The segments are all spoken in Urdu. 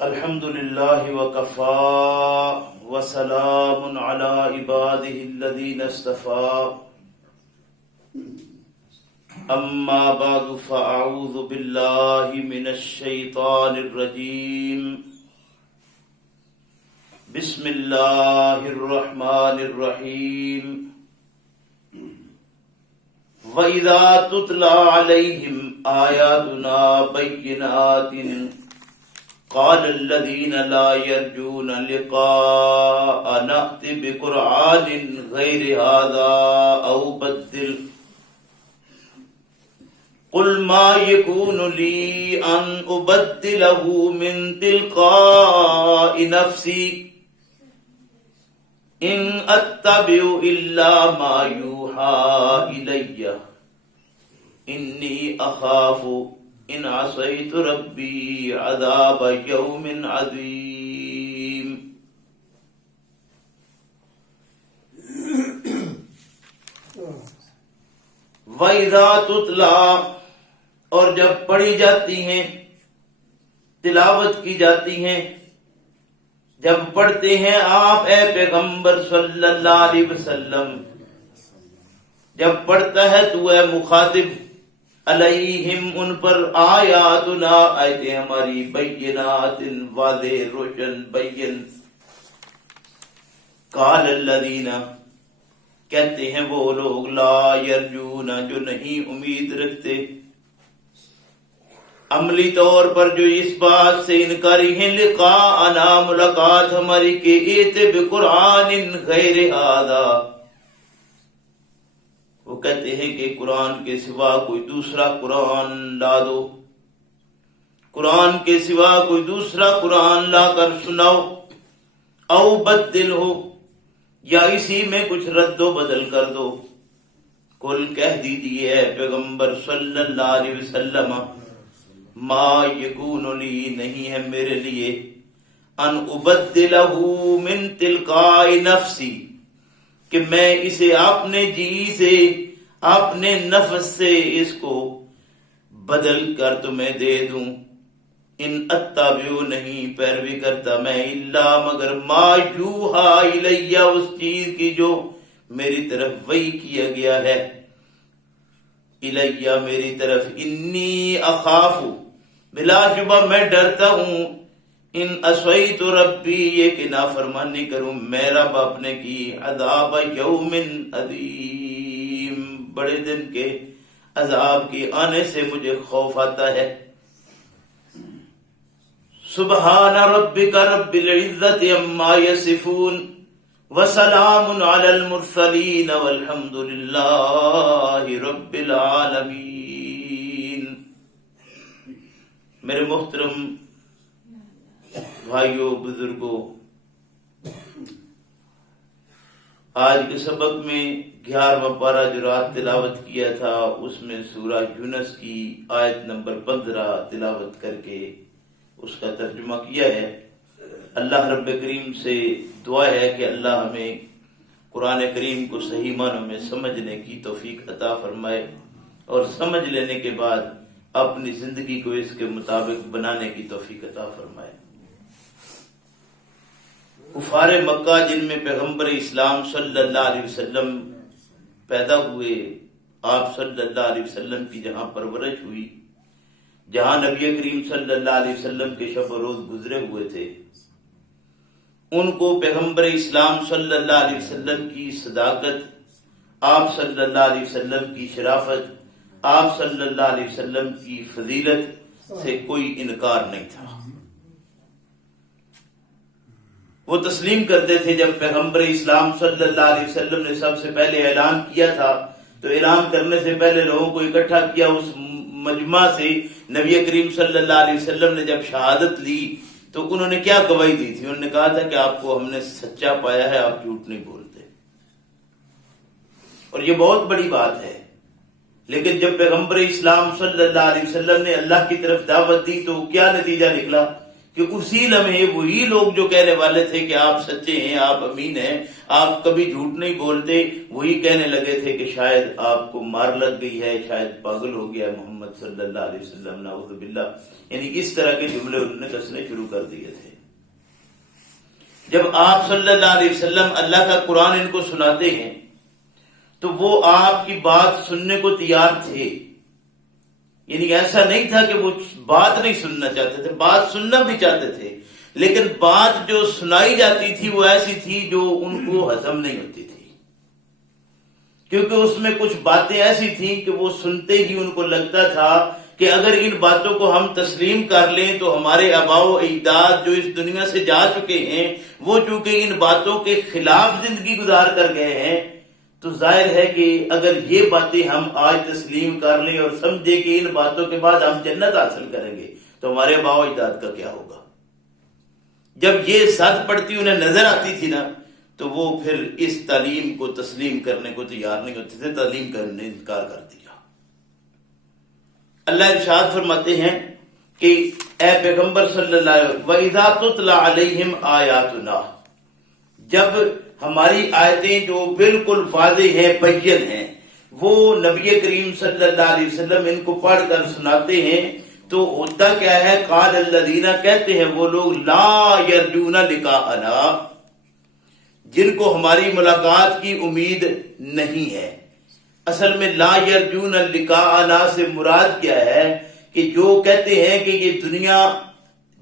الحمد لله وكفى وسلام على عباده الذين اصطفى أما بعد فأعوذ بالله من الشيطان الرجيم بسم الله الرحمن الرحيم وَإِذَا تُتْلَى عَلَيْهِمْ آيَاتُنَا بَيِّنَاتٍ قال الذين لا يرجون لقاء نأت بقرآن غير هذا أو بدل قل ما يكون لي أن أبدله من تلقاء نفسي إن أتبع إلا ما يوحى إلي إني أخاف ان عصیت ربی عذاب یوم عظیم۔ وَإِذَا تُتْلَى، اور جب پڑھی جاتی ہیں، تلاوت کی جاتی ہیں، جب پڑھتے ہیں آپ اے پیغمبر صلی اللہ علیہ وسلم، جب پڑھتا ہے تو اے مخاطب، علیہم ان پر آیاتنا آیتیں ہماری، بینات واضح روشن بین۔ قال الذین، کہتے ہیں وہ لوگ، لا یرجون جو نہیں امید رکھتے، عملی طور پر جو اس بات سے انکاری ہیں، لقاءنا ملاقات ہماری کے، ایت بقرآن غیر ھذا، وہ کہتے ہیں کہ قرآن کے سوا کوئی دوسرا قرآن لا دو، قرآن کے سوا کوئی دوسرا قرآن لا کر سناؤ، او بدل ہو، یا اسی میں کچھ رد و بدل کر دو۔ قل کہہ دیجئے اے پیغمبر صلی اللہ علیہ وسلم، ما یکون لی، نہیں ہے میرے لیے، ان ابدلہ من تلقاء نفسی، کہ میں اسے اپنے جی سے، اپنے نفس سے اس کو بدل کر تمہیں دے دوں۔ ان اتبع، نہیں پیروی کرتا میں، الا مگر، ما یوحی الیہ، اس چیز کی جو میری طرف وحی کیا گیا ہے، الیہ میری طرف، انی اخاف، بلا شبہ میں ڈرتا ہوں، ان عصیت ربی، یہ کہ نافرمانی کروں میں رب اپنے کی، عذاب یوم عظیم، بڑے دن کے عذاب کی آنے سے مجھے خوف آتا ہے۔ سبحان ربک رب العزت عما یصفون وسلام علی المرسلین والحمد للہ رب العالمین۔ میرے محترم بھائیوں، بزرگوں، آج کے سبق میں 11واں پارہ جو رات تلاوت کیا تھا، اس میں سورہ یونس کی آیت نمبر 15 تلاوت کر کے اس کا ترجمہ کیا ہے۔ اللہ رب کریم سے دعا ہے کہ اللہ ہمیں قرآن کریم کو صحیح معنوں میں سمجھنے کی توفیق عطا فرمائے، اور سمجھ لینے کے بعد اپنی زندگی کو اس کے مطابق بنانے کی توفیق عطا فرمائے۔ کفار مکہ جن میں پیغمبر اسلام صلی اللہ علیہ وسلم پیدا ہوئے، آپ صلی اللہ علیہ وسلم کی جہاں پرورش ہوئی، جہاں نبی کریم صلی اللہ علیہ وسلم کے شب و روز گزرے ہوئے تھے، ان کو پیغمبر اسلام صلی اللہ علیہ وسلم کی صداقت، آپ صلی اللہ علیہ وسلم کی شرافت، آپ صلی اللہ علیہ وسلم کی فضیلت سے کوئی انکار نہیں تھا۔ وہ تسلیم کرتے تھے۔ جب پیغمبر اسلام صلی اللہ علیہ وسلم نے سب سے پہلے اعلان کیا تھا، تو اعلان کرنے سے پہلے لوگوں کو اکٹھا کیا اس مجمع سے، نبی کریم صلی اللہ علیہ وسلم نے جب شہادت لی تو انہوں نے کیا گواہی دی تھی؟ انہوں نے کہا تھا کہ آپ کو ہم نے سچا پایا ہے، آپ جھوٹ نہیں بولتے، اور یہ بہت بڑی بات ہے۔ لیکن جب پیغمبر اسلام صلی اللہ علیہ وسلم نے اللہ کی طرف دعوت دی تو کیا نتیجہ نکلا کہ اسی لمحے وہی لوگ جو کہنے والے تھے کہ آپ سچے ہیں، آپ امین ہیں، آپ کبھی جھوٹ نہیں بولتے، وہی کہنے لگے تھے کہ شاید آپ کو مار لگ گئی ہے، شاید پاگل ہو گیا محمد صلی اللہ علیہ وسلم، نعوذ باللہ، یعنی اس طرح کے جملے انہوں نے کسنے شروع کر دیے تھے۔ جب آپ صلی اللہ علیہ وسلم اللہ کا قرآن ان کو سناتے ہیں تو وہ آپ کی بات سننے کو تیار تھے، یعنی ایسا نہیں تھا کہ وہ بات نہیں سننا چاہتے تھے، بات سننا بھی چاہتے تھے، لیکن بات جو سنائی جاتی تھی وہ ایسی تھی جو ان کو ہضم نہیں ہوتی تھی، کیونکہ اس میں کچھ باتیں ایسی تھیں کہ وہ سنتے ہی ان کو لگتا تھا کہ اگر ان باتوں کو ہم تسلیم کر لیں تو ہمارے آباء و اجداد جو اس دنیا سے جا چکے ہیں وہ چونکہ ان باتوں کے خلاف زندگی گزار کر گئے ہیں، تو ظاہر ہے کہ اگر یہ باتیں ہم آج تسلیم کر لیں اور سمجھے کہ ان باتوں کے بعد ہم جنت حاصل کریں گے تو ہمارے آباء و اجداد کا کیا ہوگا۔ جب یہ سچ پڑتی انہیں نظر آتی تھی نا تو وہ پھر اس تعلیم کو تسلیم کرنے کو تیار نہیں ہوتے تھے، تعلیم کرنے انکار کر دیا۔ اللہ ارشاد فرماتے ہیں کہ اے پیغمبر صلی اللہ علیہ وسلم وَإِذَا تُتْلَى عَلَيْهِمْ آيَاتُنَا، جب ہماری آیتیں جو بالکل واضح ہیں، بین ہیں، وہ نبی کریم صلی اللہ علیہ وسلم ان کو پڑھ کر سناتے ہیں تو ہوتا کیا ہے، قال الذین، کہتے ہیں وہ لوگ لا یرجون لقاءنا، جن کو ہماری ملاقات کی امید نہیں ہے۔ اصل میں لا یرجون لقاءنا سے مراد کیا ہے کہ جو کہتے ہیں کہ یہ دنیا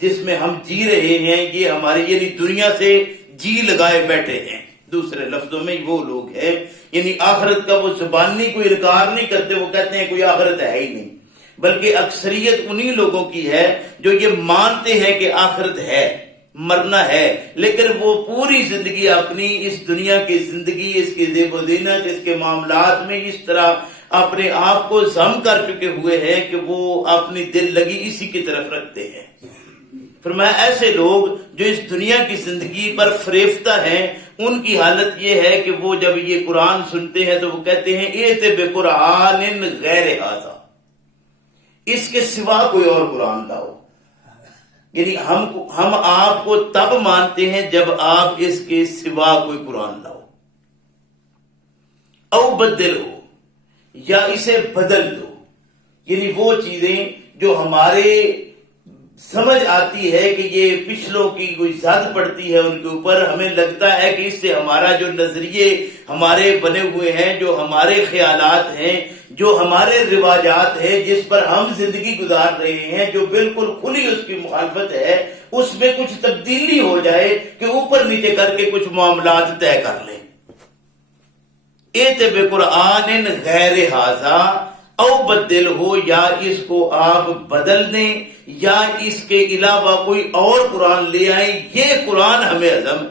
جس میں ہم جی رہے ہیں یہ ہماری، یعنی دنیا سے جی لگائے بیٹھے ہیں، دوسرے لفظوں میں وہ لوگ ہیں، یعنی آخرت کا وہ زبانی کوئی انکار نہیں کرتے، وہ کہتے ہیں کوئی آخرت ہے ہی نہیں، بلکہ اکثریت انہی لوگوں کی ہے جو یہ مانتے ہیں کہ آخرت ہے، مرنا ہے، لیکن وہ پوری زندگی اپنی اس دنیا کی زندگی، اس کی زیب و زینت، اس کے معاملات میں اس طرح اپنے آپ کو ضم کر چکے ہوئے ہیں کہ وہ اپنی دل لگی اسی کی طرف رکھتے ہیں۔ فرمایا ایسے لوگ جو اس دنیا کی زندگی پر فریفتہ ہیں، ان کی حالت یہ ہے کہ وہ جب یہ قرآن سنتے ہیں تو وہ کہتے ہیں ایت بقرآن غیر ھذا، اس کے سوا کوئی اور قرآن لاؤ، یعنی ہم آپ کو تب مانتے ہیں جب آپ اس کے سوا کوئی قرآن لاؤ، او بدل ہو، یا اسے بدل دو، یعنی وہ چیزیں جو ہمارے سمجھ آتی ہے کہ یہ پچھلوں کی کوئی زد پڑتی ہے ان کے اوپر، ہمیں لگتا ہے کہ اس سے ہمارا جو نظریے ہمارے بنے ہوئے ہیں، جو ہمارے خیالات ہیں، جو ہمارے رواجات ہیں، جس پر ہم زندگی گزار رہے ہیں، جو بالکل کھلی اس کی مخالفت ہے، اس میں کچھ تبدیلی ہو جائے کہ اوپر نیچے کر کے کچھ معاملات طے کر لیں۔ ایت بقرآن غیر ھذا او بدل ہو، یا اس کو آپ بدل دیں یا اس کے علاوہ کوئی اور قرآن لے آئیں، یہ قرآن ہمیں ہضم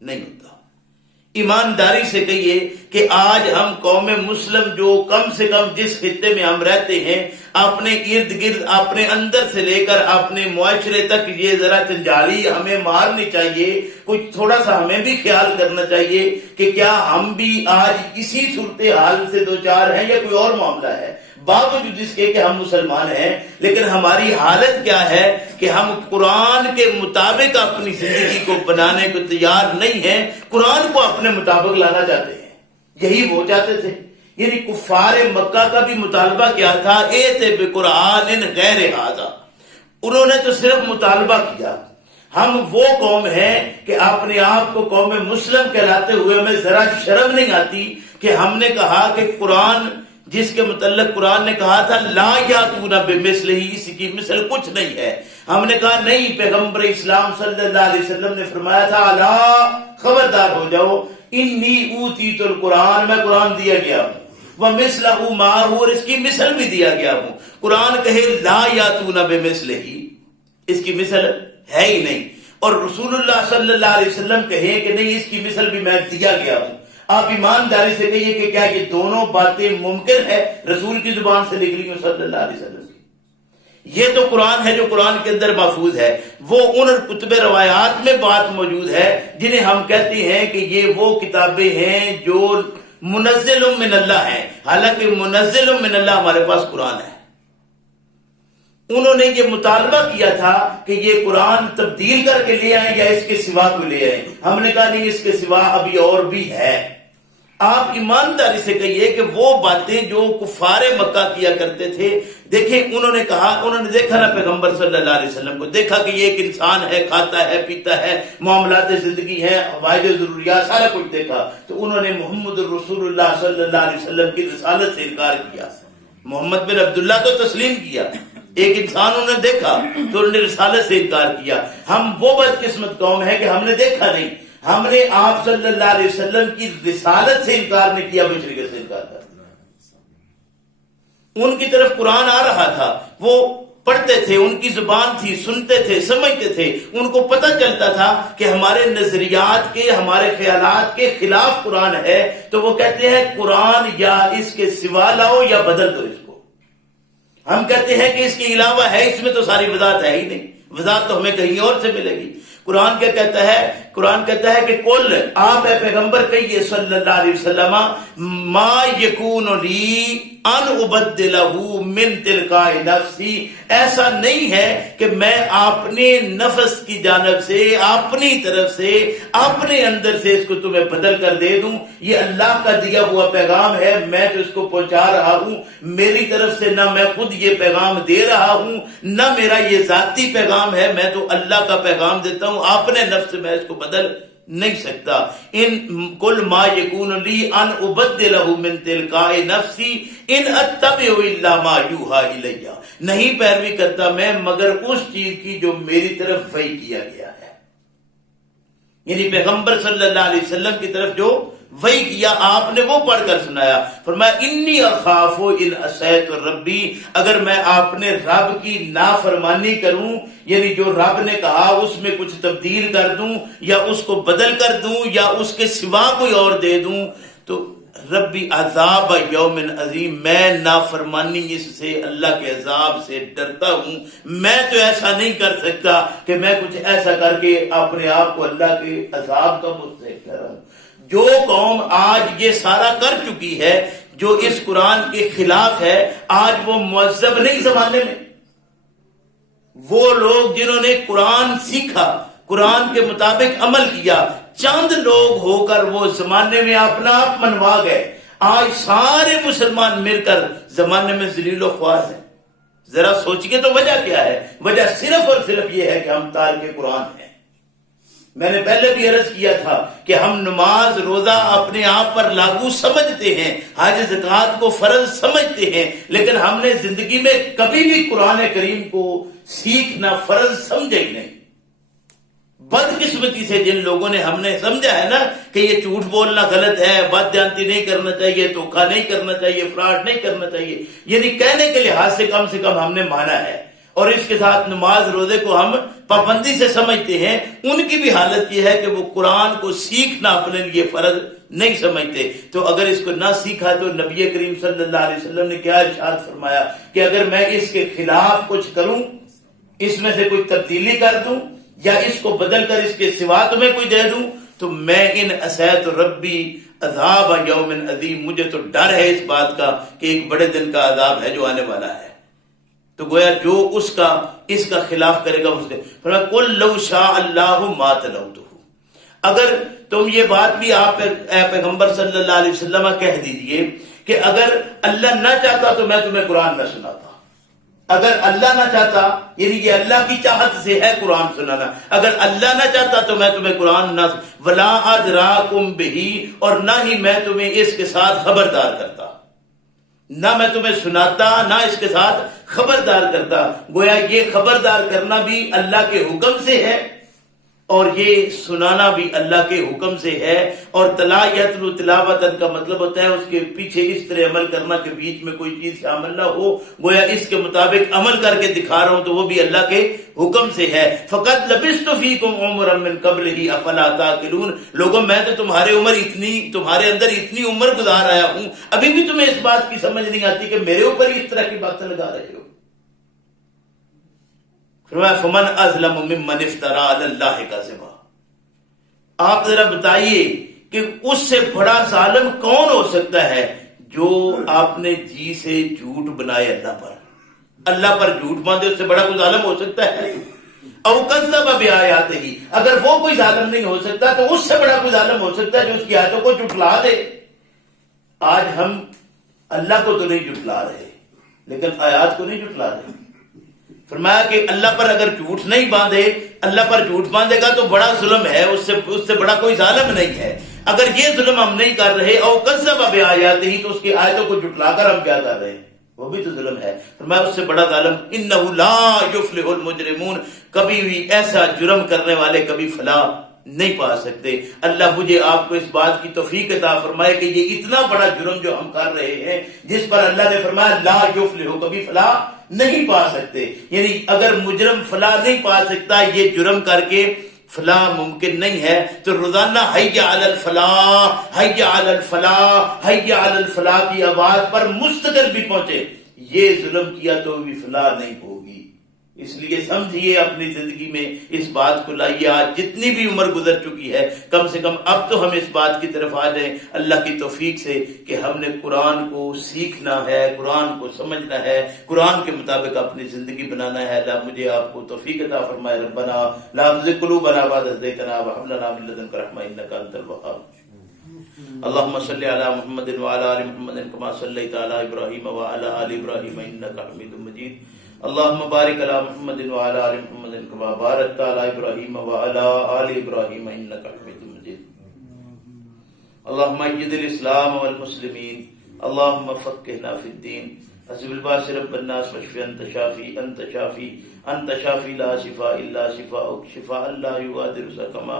نہیں ہوتا۔ ایمانداری سے کہیے کہ آج ہم قوم مسلم جو کم سے کم جس خطے میں ہم رہتے ہیں، اپنے ارد گرد، اپنے اندر سے لے کر اپنے معاشرے تک یہ ذرا جنجالی ہمیں مارنی چاہیے، کچھ تھوڑا سا ہمیں بھی خیال کرنا چاہیے کہ کیا ہم بھی آج اسی صورتحال سے دوچار ہیں یا کوئی اور معاملہ ہے، باوجود اس کے کہ ہم مسلمان ہیں، لیکن ہماری حالت کیا ہے کہ ہم قرآن کے مطابق اپنی زندگی کو بنانے کو تیار نہیں ہیں، قرآن کو اپنے مطابق لانا چاہتے ہیں۔ یہی وہ چاہتے تھے، یعنی کفار مکہ کا بھی مطالبہ کیا تھا، ایت بقرآن غیر ھذا، انہوں نے تو صرف مطالبہ کیا۔ ہم وہ قوم ہیں کہ اپنے آپ کو قوم مسلم کہلاتے ہوئے ہمیں ذرا شرم نہیں آتی کہ ہم نے کہا کہ قرآن جس کے متعلق قرآن نے کہا تھا لا یاتون بمثلہ، اس کی مثل کچھ نہیں ہے، ہم نے کہا نہیں، پیغمبر اسلام صلی اللہ علیہ وسلم نے فرمایا تھا الا، خبردار ہو جاؤ، انی اوتیت القرآن، میں قرآن دیا گیا ہوں، ومثلہ معہ، اور اس کی مثل بھی دیا گیا ہوں۔ قرآن کہے لا یاتون بمثلہ، اس کی مثل ہے ہی نہیں، اور رسول اللہ صلی اللہ علیہ وسلم کہیں کہ نہیں، اس کی مثل بھی میں دیا گیا ہوں۔ آپ ایمانداری سے کہیے کہ کیا یہ دونوں باتیں ممکن ہے رسول کی زبان سے نکلی ہوں صلی اللہ علیہ وسلم کی؟ یہ تو قرآن ہے جو قرآن کے اندر محفوظ ہے، وہ ان کتب روایات میں بات موجود ہے جنہیں ہم کہتے ہیں کہ یہ وہ کتابیں ہیں جو منزل من اللہ ہیں، حالانکہ منزل من اللہ ہمارے پاس قرآن ہے۔ انہوں نے یہ مطالبہ کیا تھا کہ یہ قرآن تبدیل کر کے لے آئیں یا اس کے سوا کو لے آئیں. ہم نے کہا نہیں، اس کے سوا ابھی اور بھی ہے. آپ ایمانداری سے کہیے کہ وہ باتیں جو کفار مکہ کیا کرتے تھے، دیکھیں انہوں نے کہا، انہوں نے دیکھا نا پیغمبر صلی اللہ علیہ وسلم کو، دیکھا کہ یہ ایک انسان ہے، کھاتا ہے، پیتا ہے، معاملات زندگی ہے، حوائج ضروریات، سارا کچھ دیکھا، تو انہوں نے محمد الرسول اللہ صلی اللہ علیہ وسلم کی رسالت سے انکار کیا. محمد بن عبداللہ تو تسلیم کیا، ایک انسان انہوں نے دیکھا تو انہوں نے رسالت سے انکار کیا. ہم وہ بدقسمت قوم ہے کہ ہم نے دیکھا نہیں، ہم نے آپ صلی اللہ علیہ وسلم کی رسالت سے انکار نہیں کیا، مشرک سے انکار کر. ان کی طرف قرآن آ رہا تھا، وہ پڑھتے تھے، ان کی زبان تھی، سنتے تھے، سمجھتے تھے، ان کو پتہ چلتا تھا کہ ہمارے نظریات کے، ہمارے خیالات کے خلاف قرآن ہے، تو وہ کہتے ہیں قرآن یا اس کے سوا لاؤ یا بدل دو اس کو. ہم کہتے ہیں کہ اس کے علاوہ ہے، اس میں تو ساری وضاحت ہے ہی نہیں، وضاحت تو ہمیں کہیں اور سے ملے گی. قرآن کیا کہتا ہے؟ قرآن کہتا ہے کہ کل، آپ اے پیغمبر کہیے صلی اللہ علیہ وسلم، ما یکون لی ان ابدلہ من تلقاء نفسی، ایسا نہیں ہے کہ میں اپنے نفس کی جانب سے، اپنی طرف سے، اپنے اندر سے اس کو تمہیں بدل کر دے دوں. یہ اللہ کا دیا ہوا پیغام ہے، میں تو اس کو پہنچا رہا ہوں، میری طرف سے نہ میں خود یہ پیغام دے رہا ہوں، نہ میرا یہ ذاتی پیغام ہے، میں تو اللہ کا پیغام دیتا ہوں، اپنے نفس سے میں اس کو بدل نہیں سکتا. ان کل ما یکون لی ان ابدلہ من تلقاء نفسی ان اتبع الا ما یوحی الی، نہیں پیروی کرتا میں مگر اس چیز کی جو میری طرف وحی کیا گیا ہے. یعنی پیغمبر صلی اللہ علیہ وسلم کی طرف جو وہی کیا آپ نے وہ پڑھ کر سنایا. فرمایا انی اخاف ان عصیت ربی، اگر میں اپنے رب کی نافرمانی کروں، یعنی جو رب نے کہا اس میں کچھ تبدیل کر دوں یا اس کو بدل کر دوں یا اس کے سوا کوئی اور دے دوں، تو ربی عذاب یوم عظیم، میں نافرمانی اس سے، اللہ کے عذاب سے ڈرتا ہوں. میں تو ایسا نہیں کر سکتا کہ میں کچھ ایسا کر کے اپنے آپ کو اللہ کے عذاب کا مستحق ٹھہراؤں. جو قوم آج یہ سارا کر چکی ہے، جو اس قرآن کے خلاف ہے، آج وہ معذب نہیں زمانے میں. وہ لوگ جنہوں نے قرآن سیکھا، قرآن کے مطابق عمل کیا، چند لوگ ہو کر وہ زمانے میں اپنا آپ منوا گئے. آج سارے مسلمان مل کر زمانے میں ذلیل و خوار ہیں. ذرا سوچئے تو وجہ کیا ہے؟ وجہ صرف اور صرف یہ ہے کہ ہم تارک قرآن ہیں. میں نے پہلے بھی عرض کیا تھا کہ ہم نماز روزہ اپنے آپ پر لاگو سمجھتے ہیں، حج زکوٰۃ کو فرض سمجھتے ہیں، لیکن ہم نے زندگی میں کبھی بھی قرآن کریم کو سیکھنا فرض سمجھے ہی نہیں. بدقسمتی سے جن لوگوں نے ہم نے سمجھا ہے نا کہ یہ جھوٹ بولنا غلط ہے، بد جانتی نہیں کرنا چاہیے، دھوکہ نہیں کرنا چاہیے، فراڈ نہیں کرنا چاہیے، یعنی کہنے کے لحاظ سے کم ہم نے مانا ہے، اور اس کے ساتھ نماز روزے کو ہم پابندی سے سمجھتے ہیں. ان کی بھی حالت یہ ہے کہ وہ قرآن کو سیکھنا اپنے لیے فرض نہیں سمجھتے. تو اگر اس کو نہ سیکھا تو نبی کریم صلی اللہ علیہ وسلم نے کیا ارشاد فرمایا کہ اگر میں اس کے خلاف کچھ کروں، اس میں سے کوئی تبدیلی کر دوں یا اس کو بدل کر اس کے سوا تمہیں کوئی دے دوں، تو میں ان عصیت ربی عذاب یوم عظیم، مجھے تو ڈر ہے اس بات کا کہ ایک بڑے دن کا عذاب ہے جو آنے والا ہے. تو گویا جو اس کا خلاف کرے گا اس کے فرمایا قل لو شاء اللہ ما تلوتہ، اگر تم یہ بات بھی آپ اے پیغمبر صلی اللہ علیہ وسلم کہہ دیجئے کہ اگر اللہ نہ چاہتا تو میں تمہیں قرآن نہ سناتا. اگر اللہ نہ چاہتا، یعنی یہ اللہ کی چاہت سے ہے قرآن سنانا، اگر اللہ نہ چاہتا تو میں تمہیں قرآن نہ ولا ادراکم بہ، اور نہ ہی میں تمہیں اس کے ساتھ خبردار کرتا، نہ میں تمہیں سناتا نہ اس کے ساتھ خبردار کرتا. گویا یہ خبردار کرنا بھی اللہ کے حکم سے ہے اور یہ سنانا بھی اللہ کے حکم سے ہے. اور تلا یتلو تلاوتن کا مطلب ہوتا ہے اس کے پیچھے اس طرح عمل کرنا کہ بیچ میں کوئی چیز شامل نہ ہو. گویا اس کے مطابق عمل کر کے دکھا رہا ہوں تو وہ بھی اللہ کے حکم سے ہے. فقط لبثت فیکم عمرا من قبلہ افلا تعقلون، لوگوں میں تو تمہارے اندر اتنی عمر گزار آیا ہوں، ابھی بھی تمہیں اس بات کی سمجھ نہیں آتی کہ میرے اوپر ہی اس طرح کی باتیں لگا رہے ہو. فمن اظلم ممن افترى علی اللہ کذبا، آپ ذرا بتائیے کہ اس سے بڑا ظالم کون ہو سکتا ہے جو آپ نے جی سے جھوٹ بنائے اللہ پر. اللہ پر جھوٹ باندھے اس سے بڑا کوئی ظالم ہو سکتا ہے؟ او کذب بآیاتہ، اگر وہ کوئی ظالم نہیں ہو سکتا تو اس سے بڑا کوئی ظالم ہو سکتا ہے جو اس کی آیتوں کو جھٹلا دے۔ آج ہم اللہ کو تو نہیں جھٹلا رہے لیکن آیات کو نہیں جھٹلا رہے۔ فرمایا کہ اللہ پر اگر جھوٹ نہیں باندھے، اللہ پر جھوٹ باندھے گا تو بڑا ظلم ہے، اس سے بڑا کوئی ظالم نہیں ہے۔ اگر یہ ظلم ہم نہیں کر رہے او کذب بآیاتہ تو اس کی آیتوں کو جھٹلا کر ہم کیا کر رہے ہیں؟ وہ بھی تو ظلم ہے۔ فرمایا اس سے بڑا ظالم انہ لا یفلح المجرمون، کبھی بھی ایسا جرم کرنے والے کبھی فلاح نہیں پا سکتے۔ اللہ مجھے آپ کو اس بات کی توفیق عطا فرمائے کہ یہ اتنا بڑا جرم جو ہم کر رہے ہیں جس پر اللہ نے فرمایا لا یفلح، کبھی فلاح نہیں پا سکتے، یعنی اگر مجرم فلاح نہیں پا سکتا یہ جرم کر کے فلاح ممکن نہیں ہے، تو روزانہ حی علی الفلاح حی علی الفلاح حی علی الفلاح کی آواز پر مستقل بھی پہنچے، یہ ظلم کیا تو بھی فلاح نہیں ہوگی۔ اس لیے سمجھیے اپنی زندگی میں اس بات کو لائیے۔ آج جتنی بھی عمر گزر چکی ہے کم سے کم اب تو ہم اس بات کی طرف آ جائیں اللہ کی توفیق سے کہ ہم نے قرآن کو سیکھنا ہے، قرآن کو سمجھنا ہے، قرآن کے مطابق اپنی زندگی بنانا ہے۔ اللہ مجھے آپ کو توفیق عطا فرمائے۔ ربنا لا تزغ قلوبنا بعد إذ هديتنا وهب لنا من لدنك رحمة إنك أنت الوهاب۔ اللهم صل على محمد وعلى آل محمد كما صليت على إبراهيم وعلى آل إبراهيم إنك حميد مجيد۔ اللهم بارك على محمد وعلى آل محمد كما باركت على إبراهيم وعلى آل إبراهيم إنك حميد مجيد۔ اللهم أيد الإسلام والمسلمين، اللهم فقهنا في الدين، حسب الباس رب الناس واشف أنت شافي أنت شافي أنت شافي لا شفاء إلا شفاءك شفاء لا يغادر سقما۔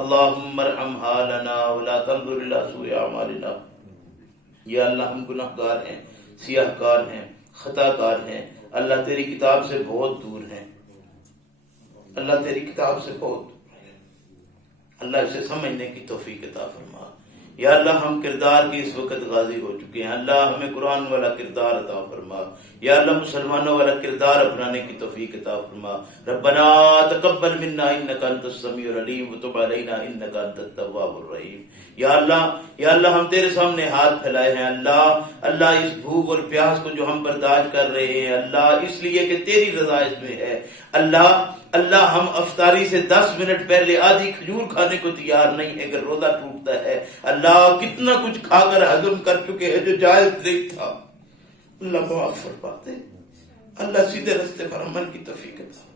اللهم ارحم حالنا ولا تنظر إلى سوء أعمالنا۔ یا اللہ ہم گناہ گار ہیں، سیاہ کار ہیں، خطا کار ہیں، اللہ تیری کتاب سے بہت دور ہیں، اللہ تیری کتاب سے بہت دور ہیں، اللہ اسے سمجھنے کی توفیق عطا فرما۔ یا اللہ ہم کردار کی اس وقت غازی ہو چکے ہیں، اللہ ہمیں قرآن والا کردار عطا فرما۔ یا اللہ مسلمانوں والا کردار اپنانے کی توفیق عطا فرما۔ ربنا تقبل منا انک انت السمیع العلیم وتب علینا انک انت التواب الرحیم۔ یا اللہ ہم تیرے سامنے ہاتھ پھیلائے ہیں، اللہ اس بھوک اور پیاس کو جو ہم برداشت کر رہے ہیں اللہ اس لیے کہ تیری رضا اس میں ہے، اللہ ہم افطاری سے 10 منٹ پہلے آدھی کھجور کھانے کو تیار نہیں ہے کہ روزہ ٹوٹتا ہے، اللہ کتنا کچھ کھا کر ہضم کر چکے ہیں جو جائز نہیں تھا، اللہ معاف فرما دے، اللہ سیدھے راستے پر عمل کی توفیق عطا فرما۔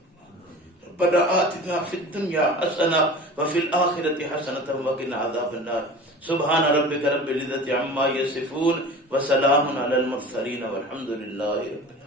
ربنا آتنا فی الدنیا حسنہ وفی الآخرۃ حسنۃ وقنا عذاب النار۔ سبحان ربک رب العزۃ عما یصفون وسلام علی المرسلین والحمد للہ رب العالمین۔